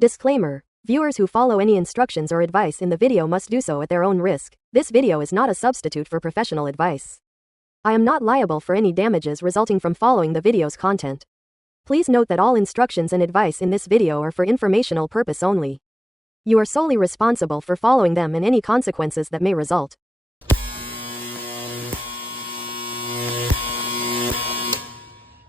Disclaimer. Viewers who follow any instructions or advice in the video must do so at their own risk. This video is not a substitute for professional advice. I am not liable for any damages resulting from following the video's content. Please note that all instructions and advice in this video are for informational purpose only. You are solely responsible for following them and any consequences that may result.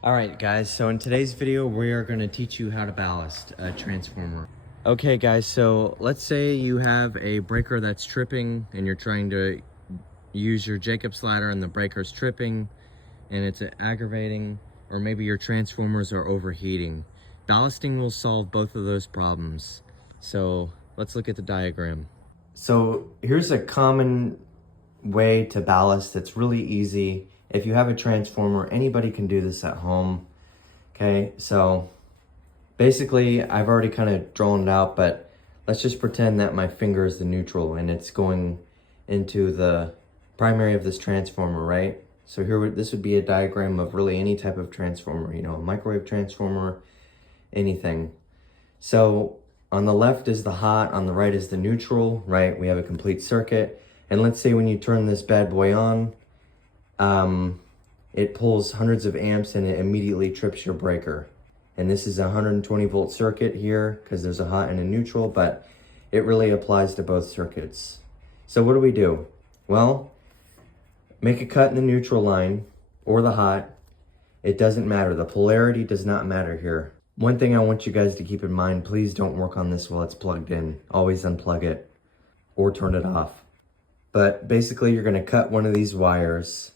Alright guys, so in today's video we are going to teach you how to ballast a transformer. Okay guys, so let's say you have a breaker that's tripping and you're trying to use your Jacob's ladder and the breaker's tripping and it's aggravating, or maybe your transformers are overheating. Ballasting will solve both of those problems. So let's look at the diagram. So here's a common way to ballast. It's really easy. If you have a transformer, anybody can do this at home. Okay, so basically I've already kind of drawn it out, but let's just pretend that my finger is the neutral and it's going into the primary of this transformer, right? So here, this would be a diagram of really any type of transformer, you know, a microwave transformer, anything. So on the left is the hot, on the right is the neutral, right? We have a complete circuit. And let's say when you turn this bad boy on, it pulls hundreds of amps and it immediately trips your breaker. And this is a 120 volt circuit here because there's a hot and a neutral, but it really applies to both circuits. So what do? Well, make a cut in the neutral line or the hot. It doesn't matter. The polarity does not matter here. One thing I want you guys to keep in mind, please don't work on this while it's plugged in. Always unplug it or turn it off. But basically you're going to cut one of these wires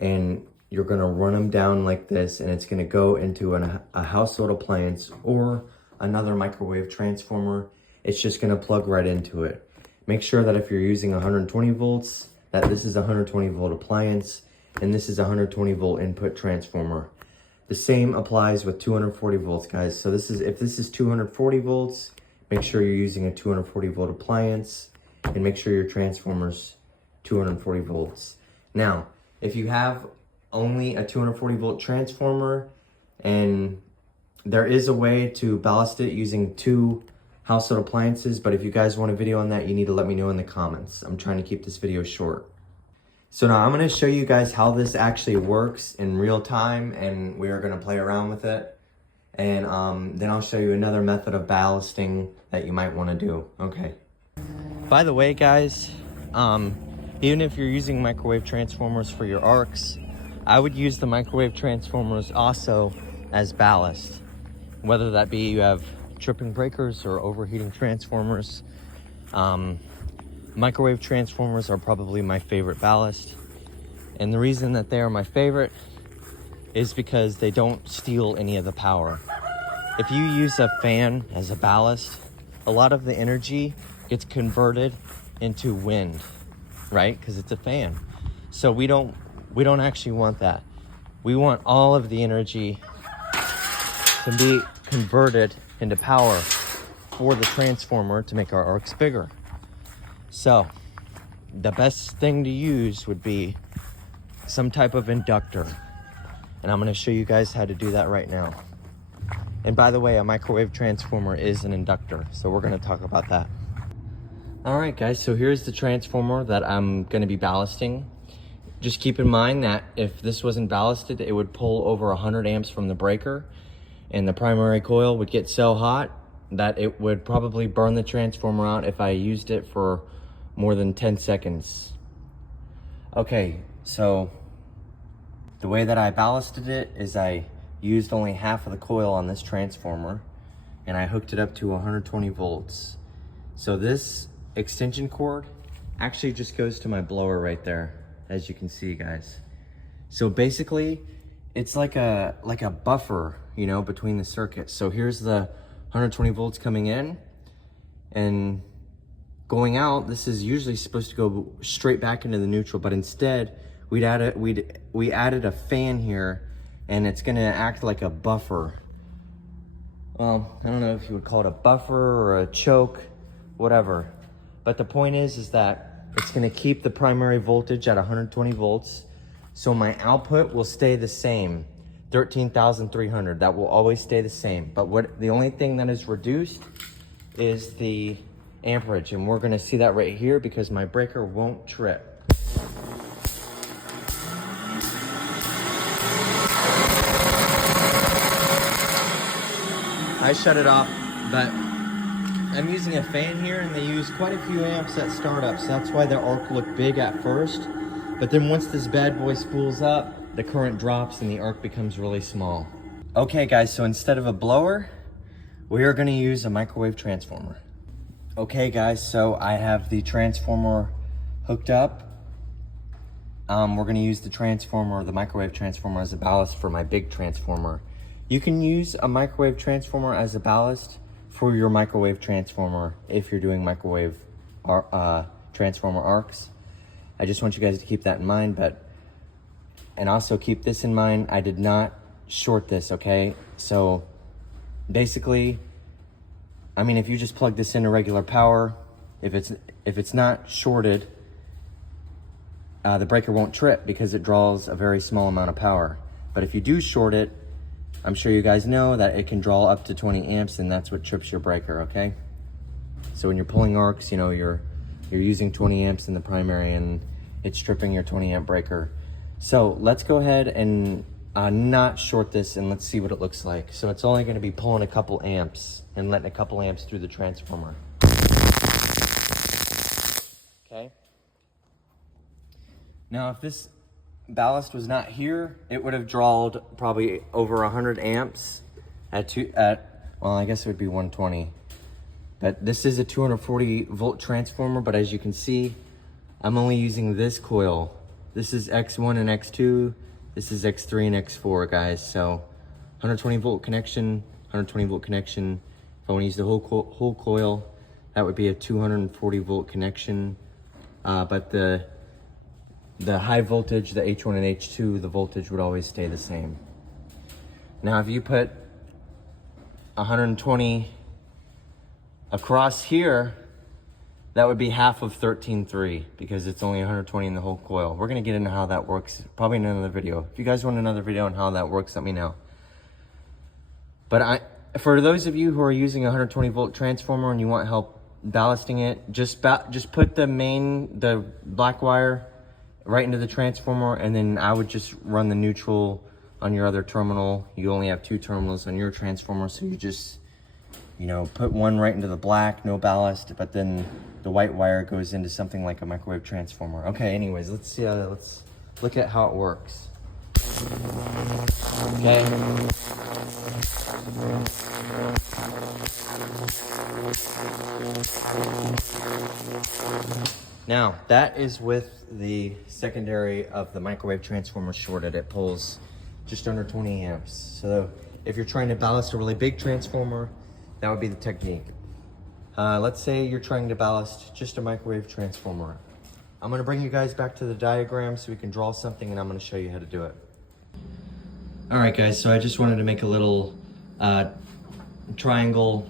and you're going to run them down like this, and it's going to go into a household appliance or another microwave transformer. It's just going to plug right into it. Make sure that if you're using 120 volts, that this is a 120 volt appliance and this is a 120 volt input transformer. The same applies with 240 volts, guys. So if this is 240 volts, make sure you're using a 240 volt appliance and make sure your transformer's 240 volts. Now, if you have only a 240 volt transformer, and there is a way to ballast it using two household appliances, but if you guys want a video on that, you need to let me know in the comments. I'm trying to keep this video short. So now I'm going to show you guys how this actually works in real time, and we are going to play around with it. And then I'll show you another method of ballasting that you might want to do. Okay. By the way, guys, even if you're using microwave transformers for your arcs, I would use the microwave transformers also as ballast. Whether that be you have tripping breakers or overheating transformers. Microwave transformers are probably my favorite ballast. And the reason that they are my favorite is because they don't steal any of the power. If you use a fan as a ballast, a lot of the energy gets converted into wind, right? Because it's a fan. So we don't actually want that. We want all of the energy to be converted into power for the transformer to make our arcs bigger. So the best thing to use would be some type of inductor. And I'm going to show you guys how to do that right now. And by the way, a microwave transformer is an inductor, so we're going to talk about that. Alright guys, so here's the transformer that I'm going to be ballasting. Just keep in mind that if this wasn't ballasted, it would pull over 100 amps from the breaker, and the primary coil would get so hot that it would probably burn the transformer out if I used it for more than 10 seconds. Okay, so the way that I ballasted it is I used only half of the coil on this transformer and I hooked it up to 120 volts. So this extension cord actually just goes to my blower right there, as you can see, guys. So basically it's like a buffer, you know, between the circuits. So here's the 120 volts coming in, and going out, this is usually supposed to go straight back into the neutral, but instead we added a fan here, and it's gonna act like a buffer. Well, I don't know if you would call it a buffer or a choke, whatever. But the point is that it's gonna keep the primary voltage at 120 volts. So my output will stay the same, 13,300. That will always stay the same. But the only thing that is reduced is the amperage, and we're gonna see that right here because my breaker won't trip. I shut it off, but I'm using a fan here and they use quite a few amps at startup, so that's why the arc looked big at first. But then once this bad boy spools up, the current drops and the arc becomes really small. Okay guys, so instead of a blower, we are gonna use a microwave transformer. Okay guys, so I have the transformer hooked up. We're gonna use the microwave transformer as a ballast for my big transformer. You can use a microwave transformer as a ballast for your microwave transformer if you're doing microwave transformer arcs. I just want you guys to keep that in mind, and also keep this in mind, I did not short this, okay? So basically, I mean, if you just plug this into regular power, if it's not shorted, the breaker won't trip because it draws a very small amount of power. But if you do short it, I'm sure you guys know that it can draw up to 20 amps, and that's what trips your breaker, okay? So when you're pulling arcs, you know, you're using 20 amps in the primary and it's tripping your 20 amp breaker. So let's go ahead and not short this and let's see what it looks like. So it's only gonna be pulling a couple amps and letting a couple amps through the transformer. Okay? Now if this ballast was not here, it would have drawed probably over 100 amps well, I guess it would be 120. But this is a 240 volt transformer, but as you can see, I'm only using this coil. This is X1 and X2. This is X3 and X4, guys. So 120 volt connection, 120 volt connection. If I want to use the whole coil, that would be a 240 volt connection. But the high voltage, the H1 and H2, the voltage would always stay the same. Now, if you put 120 across here, that would be half of 13.3 because it's only 120 in the whole coil. We're gonna get into how that works probably in another video. If you guys want another video on how that works, let me know. But for those of you who are using a 120 volt transformer and you want help ballasting it, just put the black wire right into the transformer, and then I would just run the neutral on your other terminal. You only have 2 terminals on your transformer, so you just, you know, put one right into the black, no ballast, but then the white wire goes into something like a microwave transformer. Okay, anyways, let's look at how it works. Okay. Now, that is with the secondary of the microwave transformer shorted. It pulls just under 20 amps. So if you're trying to ballast a really big transformer, that would be the technique. Let's say you're trying to ballast just a microwave transformer. I'm gonna bring you guys back to the diagram so we can draw something, and I'm gonna show you how to do it. All right, guys, so I just wanted to make a little triangle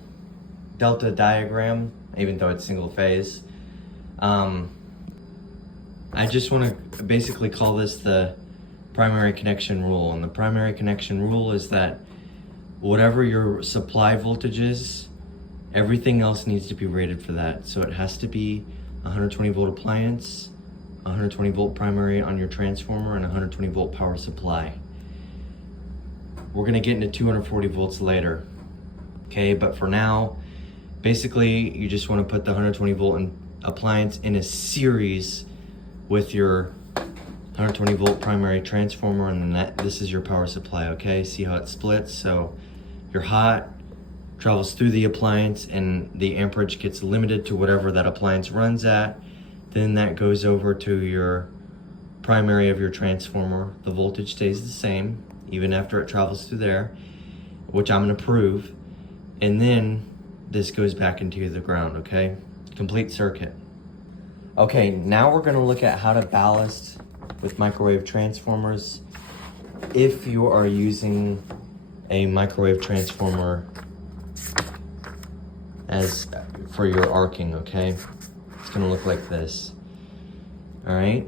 delta diagram, even though it's single phase. I just want to basically call this the primary connection rule. And the primary connection rule is that whatever your supply voltage is, everything else needs to be rated for that. So it has to be 120 volt appliance, 120 volt primary on your transformer, and 120 volt power supply. We're gonna get into 240 volts later, okay? But for now, basically, you just wanna put the 120 volt appliance in a series with your 120 volt primary transformer, and then this is your power supply, okay? See how it splits? So your hot travels through the appliance and the amperage gets limited to whatever that appliance runs at. Then that goes over to your primary of your transformer. The voltage stays the same even after it travels through there, which I'm gonna prove. And then this goes back into the ground, okay? Complete circuit. Okay, now we're gonna look at how to ballast with microwave transformers if you are using a microwave transformer as for your arcing, okay? It's gonna look like this. All right,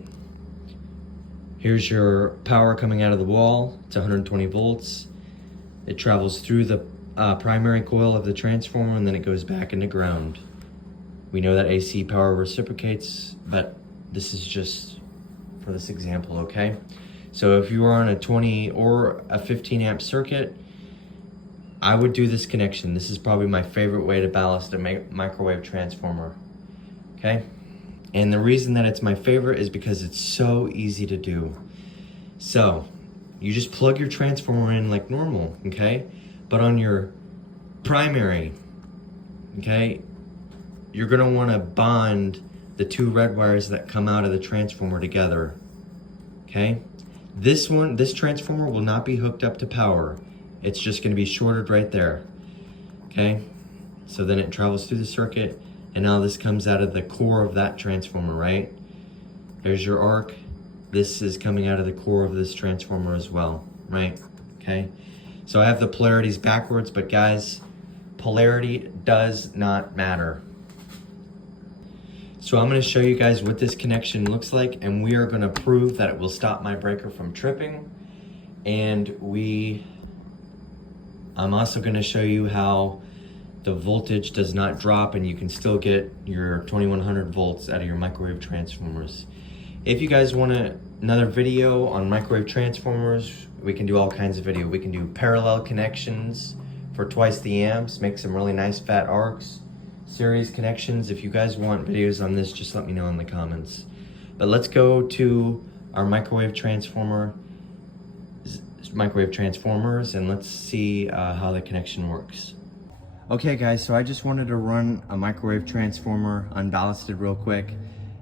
here's your power coming out of the wall. It's 120 volts. It travels through the primary coil of the transformer, and then it goes back into ground. We know that AC power reciprocates, but this is just for this example, okay? So if you are on a 20 or a 15 amp circuit, I would do this connection. This is probably my favorite way to ballast a microwave transformer, okay? And the reason that it's my favorite is because it's so easy to do. So you just plug your transformer in like normal, okay? But on your primary, okay, you're gonna wanna bond the two red wires that come out of the transformer together, okay? This transformer will not be hooked up to power. It's just gonna be shorted right there, okay? So then it travels through the circuit, and now this comes out of the core of that transformer, right? There's your arc. This is coming out of the core of this transformer as well, right? Okay? So I have the polarities backwards, but guys, polarity does not matter. So I'm gonna show you guys what this connection looks like, and we are gonna prove that it will stop my breaker from tripping. And I'm also gonna show you how the voltage does not drop and you can still get your 2100 volts out of your microwave transformers. If you guys want another video on microwave transformers, we can do all kinds of video. We can do parallel connections for twice the amps, make some really nice fat arcs, series connections. If you guys want videos on this, just let me know in the comments. But let's go to our microwave transformers, and let's see how the connection works. Okay guys, so I just wanted to run a microwave transformer unballasted real quick,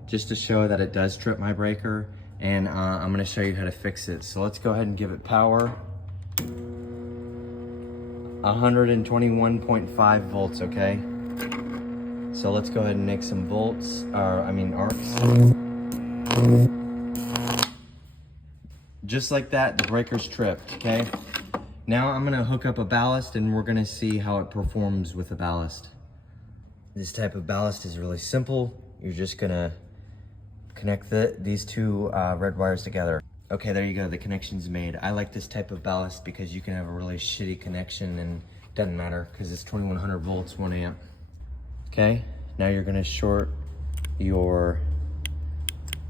just to show that it does trip my breaker, and I'm gonna show you how to fix it. So let's go ahead and give it power. 121.5 volts, okay? So let's go ahead and make some arcs. Just like that, the breaker's tripped, okay? Now I'm gonna hook up a ballast and we're gonna see how it performs with a ballast. This type of ballast is really simple. You're just gonna connect these two red wires together. Okay, there you go, the connection's made. I like this type of ballast because you can have a really shitty connection and it doesn't matter because it's 2100 volts, 1 amp. Okay, now you're gonna short your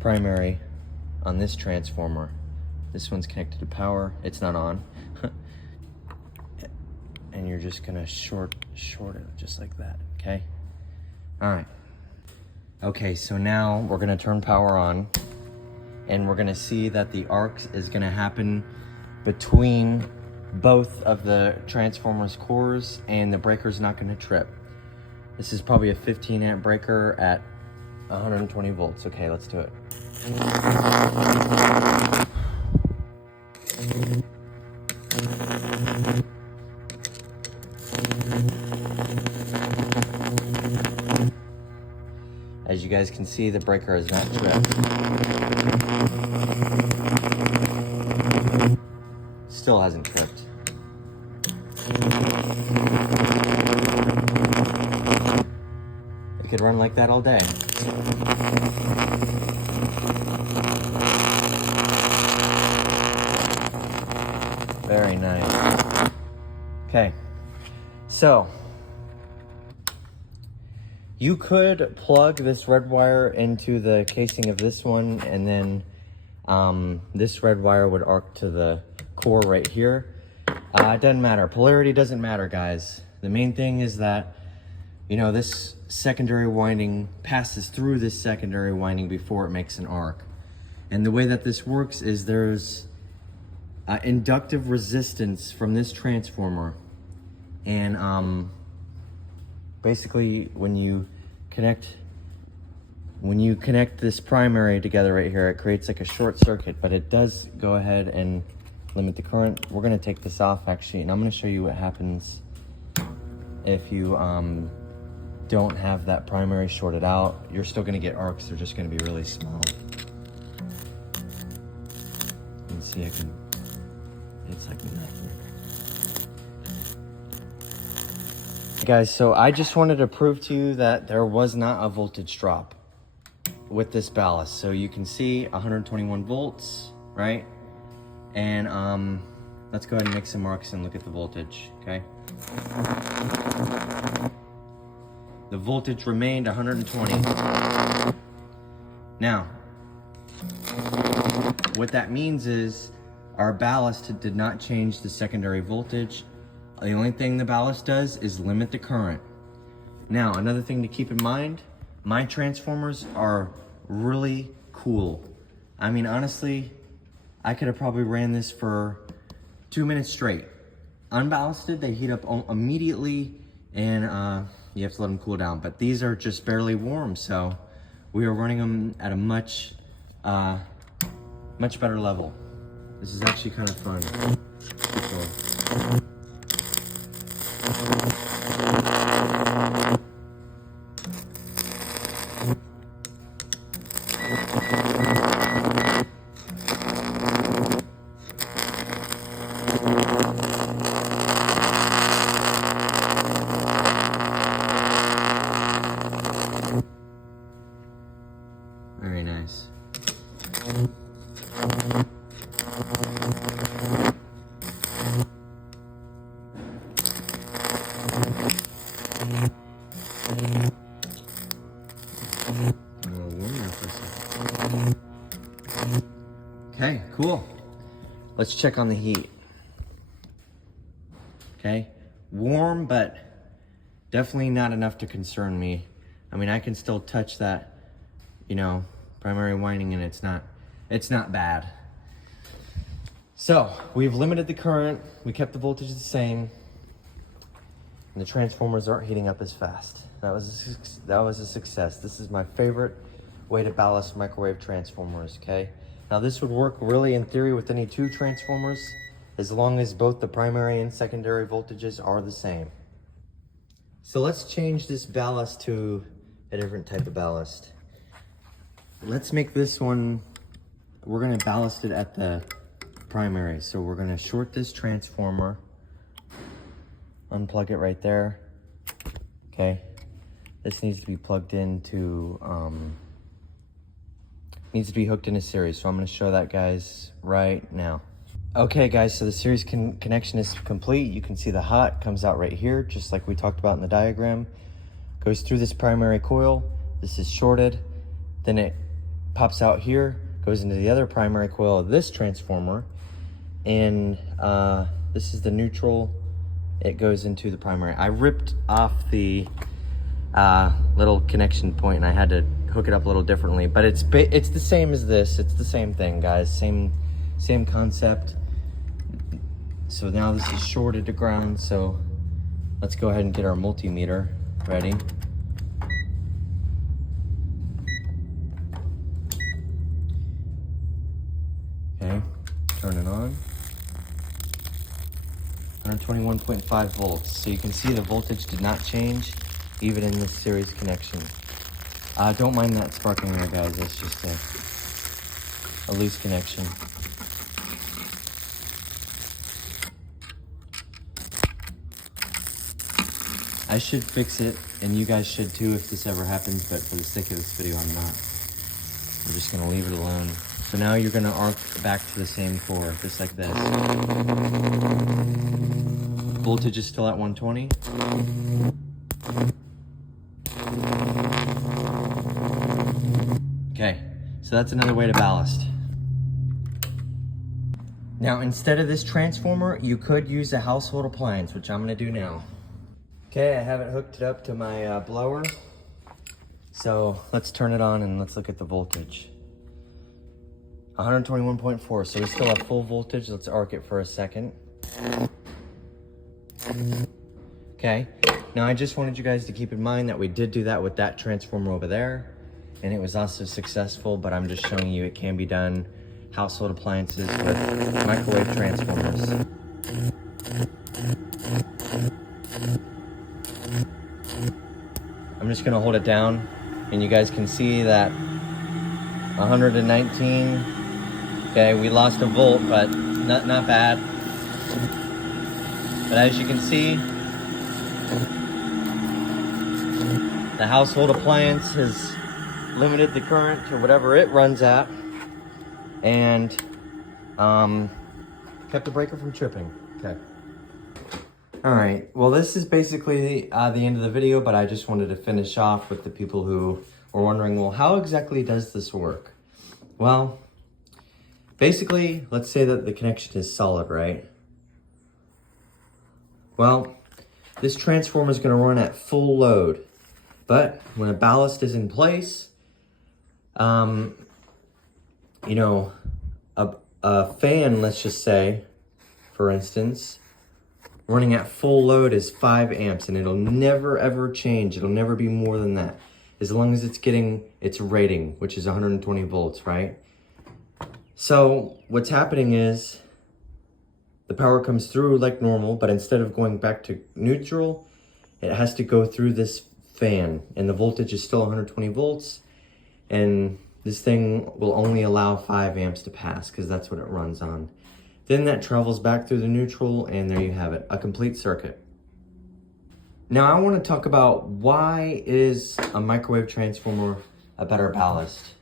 primary on this transformer. This one's connected to power, it's not on. And you're just gonna short it just like that, okay? All right. Okay, so now we're gonna turn power on and we're gonna see that the arc is gonna happen between both of the transformer's cores and the breaker's not gonna trip. This is probably a 15 amp breaker at 120 volts. Okay, let's do it. As you guys can see, the breaker is not tripped. Still hasn't tripped. It could run like that all day. Very nice. Okay, so you could plug this red wire into the casing of this one, and then this red wire would arc to the core right here. It doesn't matter. Polarity doesn't matter, guys. The main thing is that, you know, this secondary winding passes through this secondary winding before it makes an arc. And the way that this works is there's inductive resistance from this transformer. And basically when you connect this primary together right here, it creates like a short circuit, but it does go ahead and limit the current. We're gonna take this off actually, and I'm gonna show you what happens if you don't have that primary shorted out. You're still gonna get arcs, they're just gonna be really small. You can see it's like nothing. Guys, so I just wanted to prove to you that there was not a voltage drop with this ballast. So you can see 121 volts, right? And Let's go ahead and make some marks and look at the voltage, okay? The voltage remained 120. Now, what that means is our ballast did not change the secondary voltage. The only thing the ballast does is limit the current. Now, another thing to keep in mind, my transformers are really cool. I mean, honestly, I could have probably ran this for 2 minutes straight. Unballasted, they heat up immediately, and you have to let them cool down. But these are just barely warm, so we are running them at a much better level. This is actually kind of fun. Cool. Very nice. Okay, cool. Let's check on the heat. Okay, warm, but definitely not enough to concern me. I mean, I can still touch that, you know, primary winding, and it's not bad. So we've limited the current, we kept the voltage the same, and the transformers aren't heating up as fast. That was a success. This is my favorite way to ballast microwave transformers, okay? Now this would work really in theory with any two transformers, as long as both the primary and secondary voltages are the same. So let's change this ballast to a different type of ballast. Let's make this one, we're gonna ballast it at the primary. So we're gonna short this transformer, unplug it right there, okay? This needs to be plugged into, needs to be hooked in a series. So I'm gonna show that, guys, right now. Okay, guys, so the series connection is complete. You can see the hot comes out right here, just like we talked about in the diagram. Goes through this primary coil. This is shorted. Then it pops out here, goes into the other primary coil of this transformer. And this is the neutral. It goes into the primary. I ripped off the little connection point, and I had to hook it up a little differently, but it's the same as this. It's the same thing, guys. Same concept. So now this is shorted to ground, so let's go ahead and get our multimeter ready. Okay, turn it on. 121.5 volts. So you can see the voltage did not change even in this series connection. Don't mind that sparking there, guys. That's just a loose connection. I should fix it, and you guys should too if this ever happens, but for the sake of this video, I'm not. I'm just gonna leave it alone. So now you're gonna arc back to the same core, just like this. Voltage is still at 120. Okay, so that's another way to ballast. Now, instead of this transformer, you could use a household appliance, which I'm gonna do now. Okay, I have it hooked up to my blower. So let's turn it on and let's look at the voltage. 121.4, so we still have full voltage. Let's arc it for a second. Okay, now I just wanted you guys to keep in mind that we did do that with that transformer over there, and it was also successful, but I'm just showing you it can be done, household appliances with microwave transformers. I'm just gonna hold it down, and you guys can see that 119. Okay, we lost a volt, but not bad. But as you can see, the household appliance has limited the current to whatever it runs at, and Kept the breaker from tripping. Okay. All right, well, this is basically the end of the video, but I just wanted to finish off with the people who were wondering, well, how exactly does this work? Well, basically, let's say that the connection is solid, right? Well, this transformer is going to run at full load, but when a ballast is in place, you know, a fan, let's just say, for instance, running at full load is 5 amps, and it'll never ever change. It'll never be more than that, as long as it's getting its rating, which is 120 volts, right? So what's happening is the power comes through like normal, but instead of going back to neutral, it has to go through this fan, and the voltage is still 120 volts, and this thing will only allow 5 amps to pass because that's what it runs on. Then that travels back through the neutral, and there you have it, a complete circuit. Now I want to talk about, why is a microwave transformer a better ballast?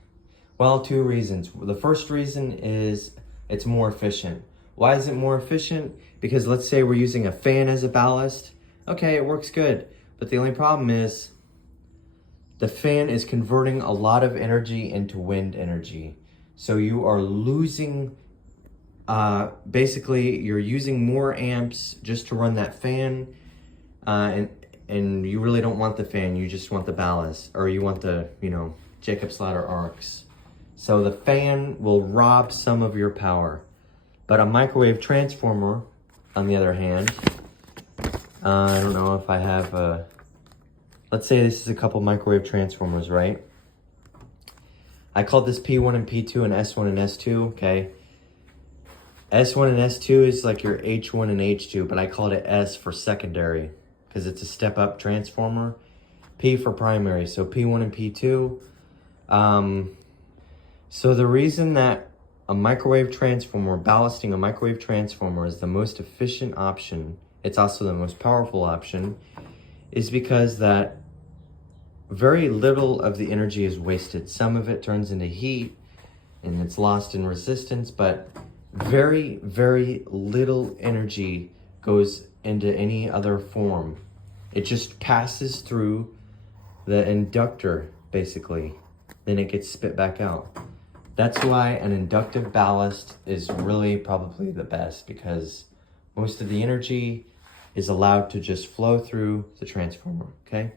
Well, 2 reasons. The first reason is it's more efficient. Why is it more efficient? Because let's say we're using a fan as a ballast. Okay, it works good, but the only problem is the fan is converting a lot of energy into wind energy. So you are losing, basically you're using more amps just to run that fan, and you really don't want the fan, you just want the ballast, or you want the, you know, Jacob's ladder arcs. So the fan will rob some of your power. But a microwave transformer, on the other hand, I don't know if I have let's say this is a couple microwave transformers, right? I called this P1 and P2 and S1 and S2, okay? S1 and S2 is like your H1 and H2, but I called it S for secondary because it's a step-up transformer. P for primary, so P1 and P2. So the reason that a microwave transformer, ballasting a microwave transformer, is the most efficient option, it's also the most powerful option, is because that very little of the energy is wasted. Some of it turns into heat and it's lost in resistance, but very, very little energy goes into any other form. It just passes through the inductor, basically. Then it gets spit back out. That's why an inductive ballast is really probably the best, because most of the energy is allowed to just flow through the transformer, okay?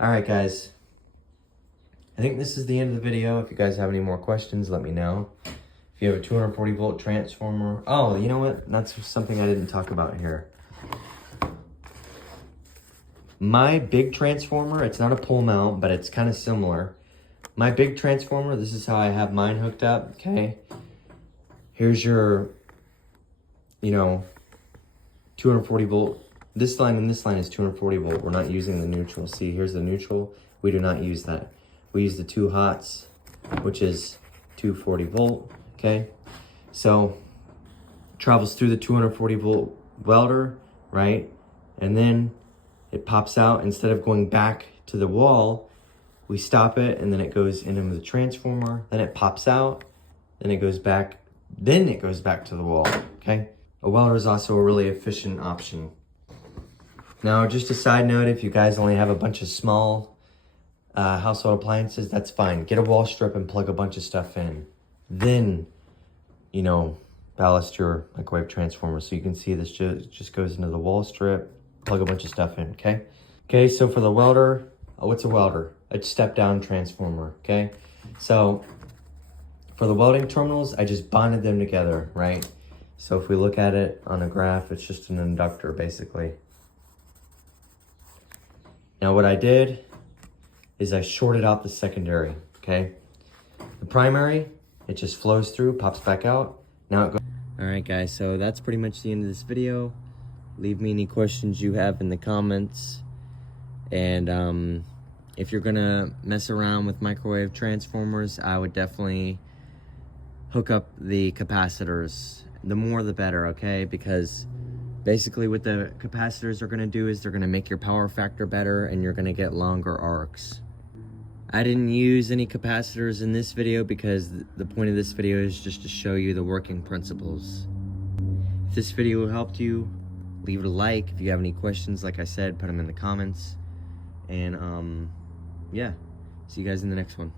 All right, guys. I think this is the end of the video. If you guys have any more questions, let me know. If you have a 240 volt transformer. Oh, you know what? That's something I didn't talk about here. My big transformer, it's not a pole mount, but it's kind of similar. My big transformer, this is how I have mine hooked up, okay? Here's your, you know, 240 volt. This line and this line is 240 volt. We're not using the neutral. See, here's the neutral. We do not use that. We use the 2 hots, which is 240 volt, okay? So, travels through the 240 volt welder, right? And then it pops out. Instead of going back to the wall, we stop it, and then it goes into the transformer. Then it pops out, then it goes back. Then it goes back to the wall, okay? A welder is also a really efficient option. Now, just a side note, if you guys only have a bunch of small household appliances, that's fine. Get a wall strip and plug a bunch of stuff in. Then, you know, ballast your microwave transformer. So you can see this just goes into the wall strip, plug a bunch of stuff in, okay? Okay, so for the welder, what's a welder? A step-down transformer, okay? So for the welding terminals, I just bonded them together, right? So if we look at it on a graph, it's just an inductor, basically. Now what I did is I shorted out the secondary, okay? The primary, it just flows through, pops back out. Now it goes. All right, guys, so that's pretty much the end of this video. Leave me any questions you have in the comments. And if you're gonna mess around with microwave transformers, I would definitely hook up the capacitors. The more the better, okay? Because basically what the capacitors are gonna do is they're gonna make your power factor better, and you're gonna get longer arcs. I didn't use any capacitors in this video because the point of this video is just to show you the working principles. If this video helped you, leave it a like. If you have any questions, like I said, put them in the comments. And yeah, see you guys in the next one.